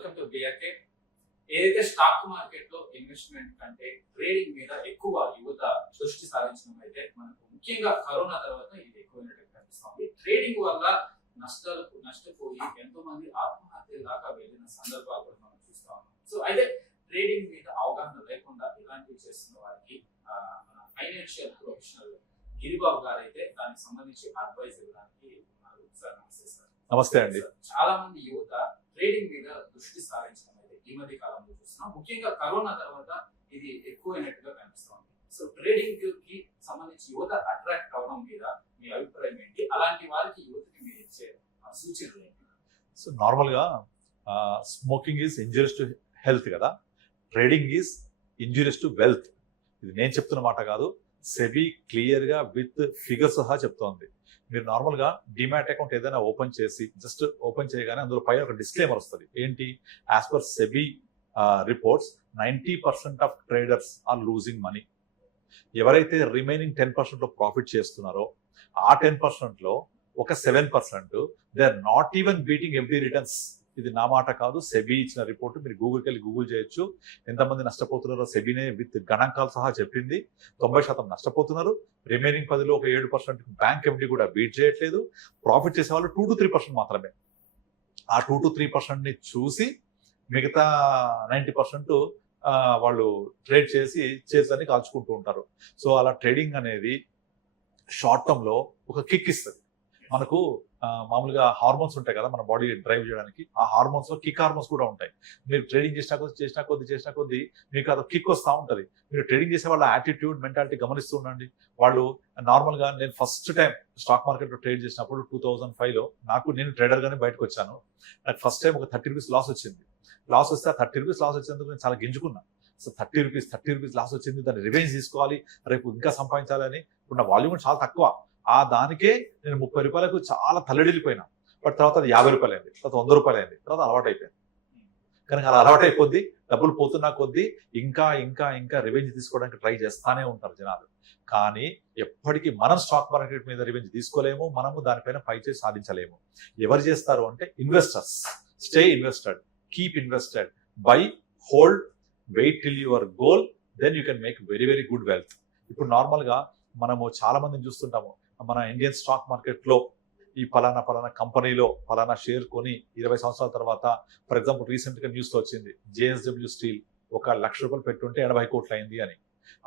Welcome to BRK. ఏదైతే stock market లో investment కంటే ట్రేడింగ్ మీద ఎక్కువ యువత దృష్టి సారించడం అయితే మనకు ముఖ్యంగా కరోనా తర్వాత ఇది ఎక్కువైనట్టు కనిపిస్తుంది. ట్రేడింగ్ వల్ల నష్టపోయి ఎంతో మంది ఆత్మహత్యల దాకా వెళ్ళిన సందర్భాలు కూడా మనం చూస్తా ఉన్నాం. సో అయితే ట్రేడింగ్ మీద అవగాహన లేకుండా ఇలాంటివి చేస్తున్న వారికి ఫైనాన్షియల్ ప్రొఫెషనల్ గిరిబాబు గారు అయితే దానికి సంబంధించి అడ్వైజ్ ఇవ్వడానికి ఉన్నారు. సార్ నమస్తే. సార్ నమస్తే అండి. చాలా మంది యువత ట్రేడింగ్ మీద దృష్టి సారించడం అయితే ఈ మధ్య కాలంలో చూస్తున్నాం. ముఖ్యంగా కరోనా తర్వాత ఇది ఎక్కువైనట్టుగా కనిపిస్తుంది. సో ట్రేడింగ్ కి సంబంధించి యువత అట్రాక్ట్ అవడం మీద మీ అభిప్రాయం ఏంటి? అలాంటి వారికి యువతకి మీరు ఇచ్చే సూచనలు ఏంటి? సో నార్మల్ గా smoking is injurious to health కదా, trading is injurious to wealth. ఇది నేను చెప్తున్న మాట కాదు, సెబీ క్లియర్ గా విత్ ఫిగర్ సహా చెప్తోంది. మీరు నార్మల్ గా డిమాట్ అకౌంట్ ఏదైనా ఓపెన్ చేసి జస్ట్ ఓపెన్ చేయగానే అందులో పైన ఒక డిస్క్లైమర్ వస్తుంది. ఏంటి? As per SEBI reports 90% of traders are losing money. ఎవరైతే రిమైనింగ్ 10% లో ప్రాఫిట్ చేస్తున్నారో ఆ 10% లో ఒక 7% they are not even beating every returns. ఇది నా మాట కాదు, సెబీ ఇచ్చిన రిపోర్ట్. మీరు గూగుల్కి వెళ్ళి గూగుల్ చేయొచ్చు. ఎంతమంది నష్టపోతున్నారో సెబీనే విత్ గణాంకాలు సహా చెప్పింది. 90% నష్టపోతున్నారు. రిమైనింగ్ 10% ఒక 7% బ్యాంక్ ఎండి కూడా బీట్ చేయట్లేదు. ప్రాఫిట్ చేసే వాళ్ళు 2 to 3% మాత్రమే. ఆ 2 to 3% ని చూసి మిగతా 90% వాళ్ళు ట్రేడ్ చేసి కాల్చుకుంటూ ఉంటారు. సో అలా ట్రేడింగ్ అనేది షార్ట్ టర్మ్ లో ఒక కిక్ ఇస్తుంది. మనకు మామూలుగా హార్మోన్స్ ఉంటాయి కదా మన బాడీ డ్రైవ్ చేయడానికి. ఆ హార్మోన్స్ లో కిక్ హార్మోన్స్ కూడా ఉంటాయి. మీరు ట్రేడింగ్ చేసిన కొద్ది మీకు అది కిక్ వస్తూ ఉంటుంది. మీరు ట్రేడింగ్ చేసే వాళ్ళ యాటిట్యూడ్, మెంటాలిటీ గమనిస్తూ ఉండండి. వాళ్ళు నార్మల్ గా నేను ఫస్ట్ టైం స్టాక్ మార్కెట్ లో ట్రేడ్ చేసినప్పుడు 2005 లో నేను ట్రేడర్ గానే బయటకు వచ్చాను. నాకు ఫస్ట్ టైం ఒక 30 రూపీస్ లాస్ వచ్చింది. లాస్ వస్తే ఆ 30 రూపీస్ లాస్ వచ్చేందుకు నేను చాలా గింజుకున్నా. సో 30 రూపీస్ లాస్ వచ్చింది, దాన్ని రివెంజ్ తీసుకోవాలి, రేపు ఇంకా సంపాదించాలని. ఇప్పుడు నా వాల్యూమ్ చాలా తక్కువ. ఆ దానికే నేను 30 రూపాయలకు చాలా తల్లడిల్లిపోయినా. బట్ తర్వాత అది 50 రూపాయలు అయింది, తర్వాత 100 రూపాయలు అయింది, తర్వాత అలవాటు అయిపోయింది. కనుక అలా అలవాటు అయిపోద్ది. డబ్బులు పోతున్నా కొద్దీ ఇంకా ఇంకా ఇంకా రివెంజ్ తీసుకోవడానికి ట్రై చేస్తానే ఉంటారు జనాలు. కానీ ఎప్పటికీ మనం స్టాక్ మార్కెట్ మీద రివెంజ్ తీసుకోలేము, మనము దానిపైన పై చేసి సాధించలేము. ఎవరు చేస్తారు అంటే investors. Stay invested, keep invested, buy, hold, wait till your goal, then you can make very very good wealth. ఇప్పుడు నార్మల్ గా మనము చాలా మందిని చూస్తుంటాము. మన ఇండియన్ స్టాక్ మార్కెట్ లో ఈ పలానా కంపెనీలో పలానా షేర్ కొని 20 సంవత్సరాల తర్వాత, ఫర్ ఎగ్జాంపుల్ రీసెంట్ గా న్యూస్ లో వచ్చింది, JSW స్టీల్ 1 లక్ష రూపాయలు పెట్టుంటే 80 కోట్లు అయింది అని.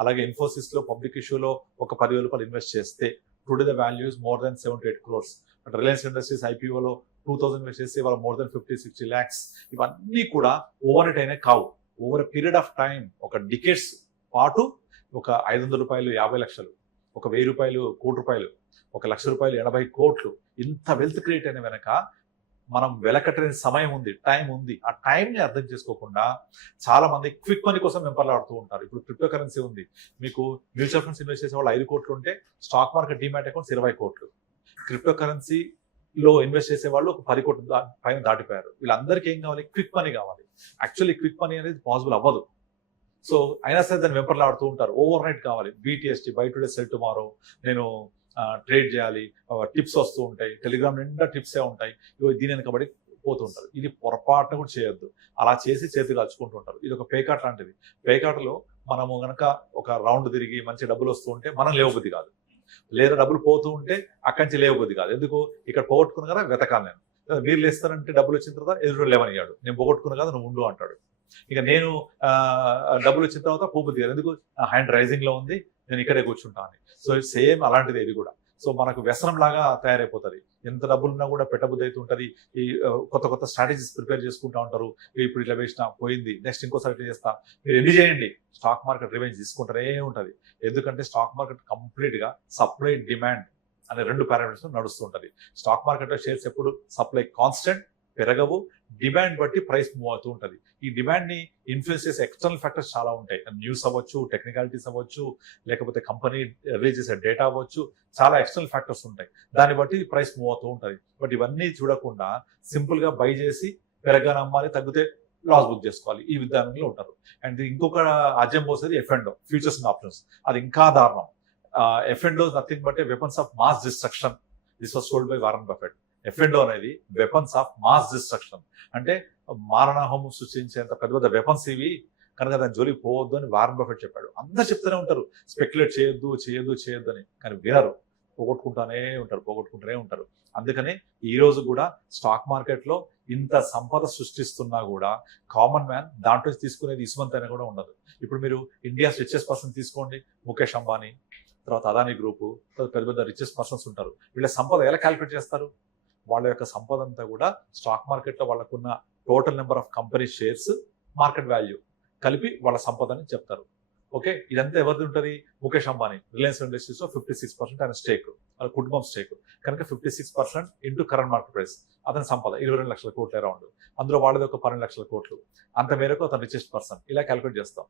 అలాగే ఇన్ఫోసిస్ లో పబ్లిక్ ఇష్యూలో ఒక 10,000 రూపాయలు ఇన్వెస్ట్ చేస్తే today the value is more than 7 to 8 crores. But Reliance Industries IPOలో 2000 ఇన్వెస్ట్ చేస్తే వాళ్ళు మోర్ దెన్ 50-60 lakhs. ఇవన్నీ కూడా ఓవర్ నైట్ అయినా కావు. ఓవర్ పీరియడ్ ఆఫ్ టైం, ఒక డికేట్స్ పాటు ఒక 500 రూపాయలు 50 లక్షలు, ఒక 1000 రూపాయలు 1 కోటి రూపాయలు, 1 లక్ష రూపాయలు 80 కోట్లు, ఇంత వెల్త్ క్రియేట్ అయిన వెనక మనం వెలకట్టని సమయం ఉంది, టైం ఉంది. ఆ టైంని అర్థం చేసుకోకుండా చాలా మంది క్విక్ మనీ కోసం వెంపర్లాడుతూ ఉంటారు. ఇప్పుడు క్రిప్టో కరెన్సీ ఉంది. మీకు మ్యూచువల్ ఫండ్స్ ఇన్వెస్ట్ చేసే వాళ్ళు 5 కోట్లు ఉంటే స్టాక్ మార్కెట్ డిమాట్ అకౌంట్స్ 20 కోట్లు. క్రిప్టో కరెన్సీలో ఇన్వెస్ట్ చేసే వాళ్ళు ఒక 10 కోట్లు పైన దాటిపోయారు. వీళ్ళందరికీ ఏం కావాలి? క్విక్ మనీ కావాలి. యాక్చువల్లీ క్విక్ మనీ అనేది పాసిబుల్ అవ్వదు. సో అయినా సరే దాన్ని వెంపర్లాడుతూ ఉంటారు. ఓవర్ నైట్ కావాలి, BTST, by today cell tomorrow, నేను ట్రేడ్ చేయాలి, టిప్స్ వస్తూ ఉంటాయి, టెలిగ్రామ్ నిండా టిప్సే ఉంటాయి, దీని వెనకబడి పోతూ ఉంటారు. ఇది పొరపాటున కూడా చేయొద్దు. అలా చేసి చేతి కాల్చుకుంటూ ఉంటారు. ఇది ఒక పేకాట లాంటిది. పేకాటలో మనము గనక ఒక రౌండ్ తిరిగి మంచి డబ్బులు వస్తూ ఉంటే మనం లేవబుద్ధి కాదు, లేదా డబ్బులు పోతూ ఉంటే అక్కడి నుంచి లేవబుద్ధి కాదు. ఎందుకు? ఇక్కడ పోగొట్టుకున్న కదా వెతకాలి నేను. మీరు లేస్తానంటే డబ్బులు వచ్చిన తర్వాత ఎదురు లేవనియాడు, నేను పోగొట్టుకున్న కదా నువ్వు ఉండు అంటాడు. ఇక నేను డబ్బులు వచ్చిన తర్వాత పోబుద్ది కాదు, ఎందుకు? హ్యాండ్ రైజింగ్ లో ఉంది, నేను ఇక్కడే కూర్చుంటాను. సో సేమ్ అలాంటిది ఇది కూడా. సో మనకు వ్యసనం లాగా తయారైపోతుంది. ఎంత డబ్బులున్నా కూడా పెట్టబుద్ధి అయితే ఉంటుంది. ఈ కొత్త స్ట్రాటజీస్ ప్రిపేర్ చేసుకుంటూ ఉంటారు. ఇప్పుడు ఇట్లా వేసినా పోయింది, నెక్స్ట్ ఇంకోసారి ఇట్లా చేస్తా. మీరు ఎన్ని చేయండి, స్టాక్ మార్కెట్ రివెంజ్ తీసుకుంటారే ఉంటుంది. ఎందుకంటే స్టాక్ మార్కెట్ కంప్లీట్ గా సప్లై డిమాండ్ అనే 2 పారామీటర్స్ నడుస్తుంటది. స్టాక్ మార్కెట్ లో షేర్స్ ఎప్పుడు సప్లై కాన్స్టెంట్, పెరగవు. డిమాండ్ బట్టి ప్రైస్ మూవ్ అవుతూ ఉంటుంది. ఈ డిమాండ్ ని ఇన్ఫ్లుయెన్స్ చేసే ఎక్స్టర్నల్ ఫ్యాక్టర్స్ చాలా ఉంటాయి. న్యూస్ అవ్వచ్చు, టెక్నికాలిటీస్ అవ్వచ్చు, లేకపోతే కంపెనీ రిలీజ్ చేసే డేటా అవ్వచ్చు, చాలా ఎక్స్టర్నల్ ఫ్యాక్టర్స్ ఉంటాయి. దాన్ని బట్టి ప్రైస్ మూవ్ అవుతూ ఉంటుంది. బట్ ఇవన్నీ చూడకుండా సింపుల్ గా బై చేసి పెరగానే అమ్మాలి, తగ్గితే లాస్ బుక్ చేసుకోవాలి, ఈ విధానంలో ఉంటారు. అండ్ ఇంకొక అజం పోసేది F&O, ఫ్యూచర్స్ అండ్ ఆప్షన్స్. అది ఇంకా దారుణం. F&O nothing but weapons of mass destruction. This was told by Warren Buffett. F&O అనేది వెపన్స్ ఆఫ్ మాస్ డిస్ట్రక్షన్, అంటే మారణహోమం సృష్టించేంత పెద్ద పెద్ద వెపన్స్ ఇవి, కనుక దాని జోలికి పోవద్దు అని వారన్ బఫెట్ చెప్పాడు. అందరు చెప్తూనే ఉంటారు స్పెక్యులేట్ చేయొద్దు చేయొద్దు చేయొద్దు అని, కానీ వినరు, పోగొట్టుకుంటూనే ఉంటారు. అందుకని ఈ రోజు కూడా స్టాక్ మార్కెట్ లో ఇంత సంపద సృష్టిస్తున్నా కూడా కామన్ మ్యాన్ దాంట్లో తీసుకునేది ఇసుమంత అయినా కూడా ఉండదు. ఇప్పుడు మీరు ఇండియాస్ రిచెస్ట్ పర్సన్ తీసుకోండి, ముఖేష్ అంబానీ, తర్వాత అదానీ గ్రూపు, పెద్ద పెద్ద రిచెస్ట్ పర్సన్స్ ఉంటారు. వీళ్ళ సంపద ఎలా క్యాలిక్యులేట్ చేస్తారు? వాళ్ళ యొక్క సంపద అంతా కూడా స్టాక్ మార్కెట్ లో వాళ్ళకున్న total number of company shares, market value కలిపి వాళ్ళ సంపదని చెప్తారు. ఓకే, ఇదంతా ఎవరిది ఉంటుంది? ముఖేష్ అంబానీ రిలయన్స్ ఇండస్ట్రీస్ లో 56% ఆయన స్టేక్, వాళ్ళ కుటుంబం స్టేక్, కనుక 56% ఇంటూ కరెంట్ మార్కెట్ ప్రైస్, అతని సంపద 22 లక్షల కోట్లు అరౌండ్, అందులో వాళ్ళది ఒక 12 లక్షల కోట్లు, అంత మేరకు అతను రిచెస్ట్ పర్సన్, ఇలా క్యాలిక్యులేట్ చేస్తాం.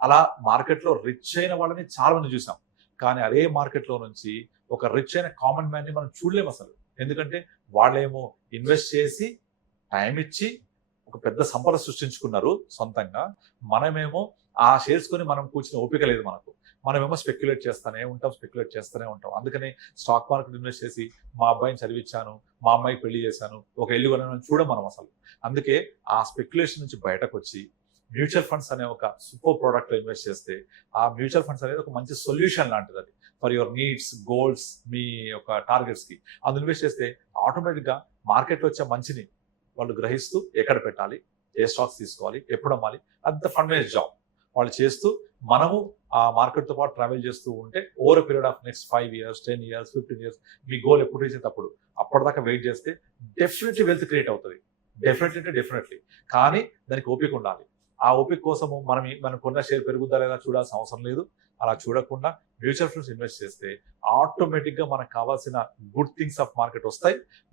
అలా మార్కెట్ లో రిచ్ అయిన వాళ్ళని చాలా మంది చూసాం, కానీ అదే మార్కెట్ లో నుంచి ఒక రిచ్ అయిన కామన్ మ్యాన్ ని మనం చూడలేము అసలు. ఎందుకంటే వాళ్ళేమో ఇన్వెస్ట్ చేసి టైం ఇచ్చి ఒక పెద్ద సంపద సృష్టించుకున్నారు సొంతంగా, మనమేమో ఆ షేర్స్ కొని మనం కూర్చుని ఓపిక లేదు మనకు, మనమేమో స్పెక్యులేట్ చేస్తూనే ఉంటాం. అందుకని స్టాక్ మార్కెట్ ఇన్వెస్ట్ చేసి మా అబ్బాయిని చదివించాను, మా అమ్మాయికి పెళ్లి చేశాను, ఒక ఇల్లు కొనని చూడం మనం అసలు. అందుకే ఆ స్పెక్యులేషన్ నుంచి బయటకు వచ్చి మ్యూచువల్ ఫండ్స్ అనే ఒక సూపర్ ప్రోడక్ట్ లో ఇన్వెస్ట్ చేస్తే, ఆ మ్యూచువల్ ఫండ్స్ అనేది ఒక మంచి సొల్యూషన్ లాంటిది అది ఫర్ యువర్ నీడ్స్, గోల్స్, మీ యొక్క టార్గెట్స్ కి. అది ఇన్వెస్ట్ చేస్తే ఆటోమేటిక్ గా మార్కెట్ లో వచ్చే మంచిని వాళ్ళు గ్రహిస్తూ ఎక్కడ పెట్టాలి, ఏ స్టాక్స్ తీసుకోవాలి, ఎప్పుడు అమ్మాలి, అంత ఫండ్ మేనేజ్ జాబ్ వాళ్ళు చేస్తూ, మనము ఆ మార్కెట్ తో పాటు ట్రావెల్ చేస్తూ ఉంటే over period of next 5 years, 10 years, 15 years me goal ఎప్పుడు రీచ్ అయితే అప్పుడు, అప్పటిదాకా వెయిట్ చేస్తే డెఫినెట్లీ వెల్త్ క్రియేట్ అవుతుంది. డెఫినెట్లీ కానీ దానికి ఓపిక ఉండాలి. ఆ ఓపిక కోసము మనం కొన్న షేర్ పెరుగుద్దా లేదా చూడాల్సిన అవసరం లేదు. అలా చూడకుండా మ్యూచువల్ ఫండ్స్ ఇన్వెస్ట్ చేస్తే ఆటోమేటిక్ గా మనకు కావాల్సిన గుడ్ థింగ్స్ ఆఫ్ మార్కెట్ వస్తాయి.